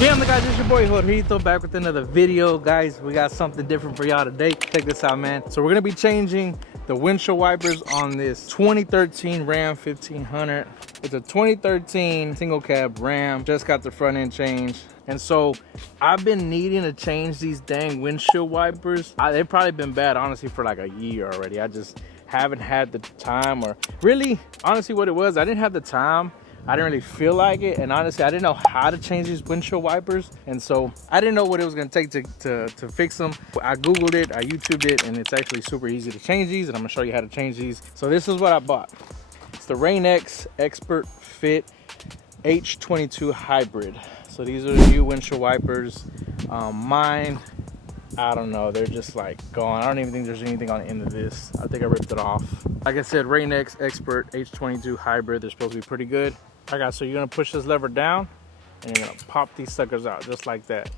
Yeah, guys, it's your boy Jorgito back with another video. Guys, we got something different for y'all today. Check this out, man. So we're gonna be changing the windshield wipers on this 2013 Ram 1500. It's a 2013 single cab Ram. Just got the front end changed. And so I've been needing to change these dang windshield wipers. They've probably been bad, honestly, for like a year already. I just haven't had the time, or really, honestly, what it was, I didn't have the time. I didn't really feel like it, and honestly, I didn't know how to change these windshield wipers, and so I didn't know what it was gonna take to fix them. I Googled it, I YouTubed it, and it's actually super easy to change these, and I'm gonna show you how to change these. So this is what I bought. It's the Rain-X Expert Fit H22 Hybrid. So these are the new windshield wipers. Mine, I don't know, they're just like gone. I don't even think there's anything on the end of this. I think I ripped it off. Like I said, Rain-X Expert H22 Hybrid, they're supposed to be pretty good. All right, guys, so you're gonna push this lever down and you're gonna pop these suckers out just like that.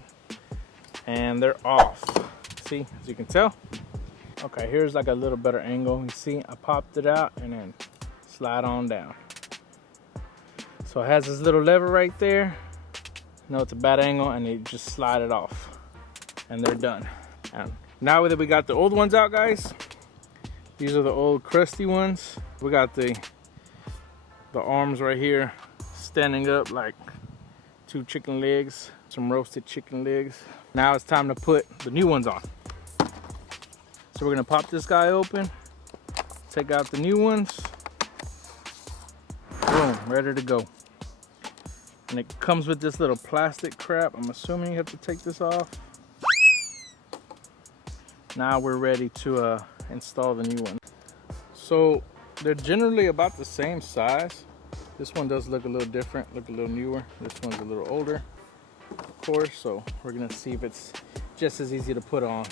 And they're off. See, as you can tell. Okay, here's like a little better angle. You see, I popped it out and then slide on down. So it has this little lever right there. You know, it's a bad angle, and you just slide it off. And they're done. And now that we got the old ones out, guys, these are the old crusty ones. We got the arms right here standing up like two chicken legs, some roasted chicken legs. Now it's time to put the new ones on. So we're gonna pop this guy open, take out the new ones, boom, ready to go. And it comes with this little plastic crap. I'm assuming you have to take this off. Now we're ready to install the new one. So they're generally about the same size. This one does look a little different, look a little newer. This one's a little older, of course. So we're gonna see if it's just as easy to put on.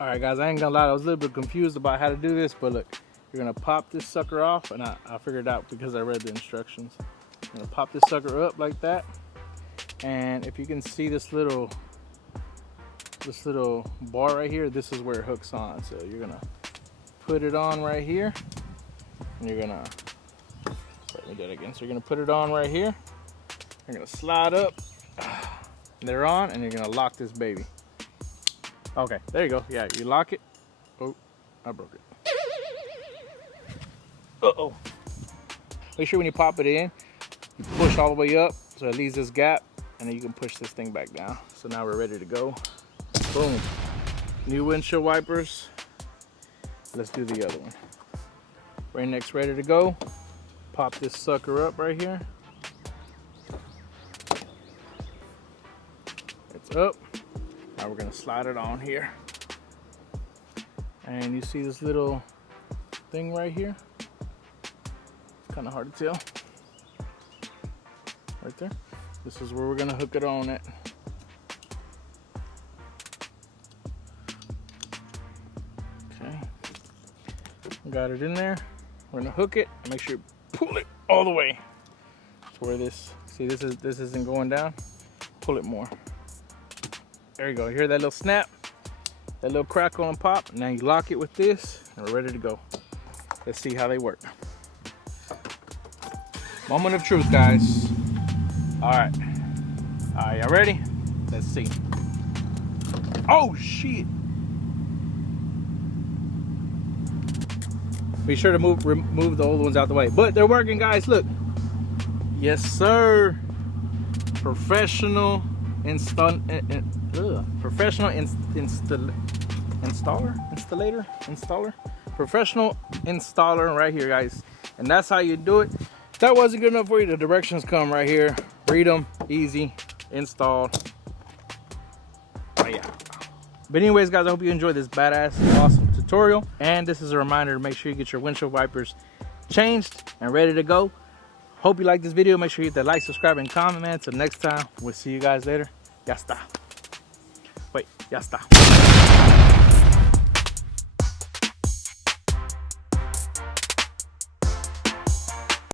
All right, guys, I ain't gonna lie, I was a little bit confused about how to do this, but look, you're gonna pop this sucker off, and I figured out because I read the instructions. I'm gonna pop this sucker up like that, and if you can see this little bar right here, this is where it hooks on. So you're gonna put it on right here, and you're gonna, let me do it again. So you're gonna put it on right here, you're gonna slide up, they're on, and you're gonna lock this baby. Okay, there you go. Yeah, you lock it. Oh, I broke it. Uh-oh. Make sure when you pop it in, you push all the way up so it leaves this gap, and then you can push this thing back down. So now we're ready to go. Boom. New windshield wipers. Let's do the other one. Rain-X ready to go. Pop this sucker up right here. It's up. Now we're gonna slide it on here. And you see this little thing right here? It's kind of hard to tell. Right there. This is where we're gonna hook it on at. Got it in there. We're gonna hook it and make sure you pull it all the way to where this, see, this isn't going down. Pull it more. There you go. You hear that little snap, that little crackle and pop. Now you lock it with this, and we're ready to go. Let's see how they work. Moment of truth, guys. All right, y'all ready? Let's see. Oh shit! Be sure to remove the old ones out the way. But they're working, guys. Look. Yes, sir. Professional installer. Professional installer right here, guys. And that's how you do it. If that wasn't good enough for you, the directions come right here. Read them. Easy. Installed. Oh yeah. But anyways, guys, I hope you enjoyed this badass, awesome tutorial. And this is a reminder to make sure you get your windshield wipers changed and ready to go. Hope you like this video. Make sure you hit that like, subscribe, and comment, man. Till next time, we'll see you guys later. Ya está. Wait, ya está.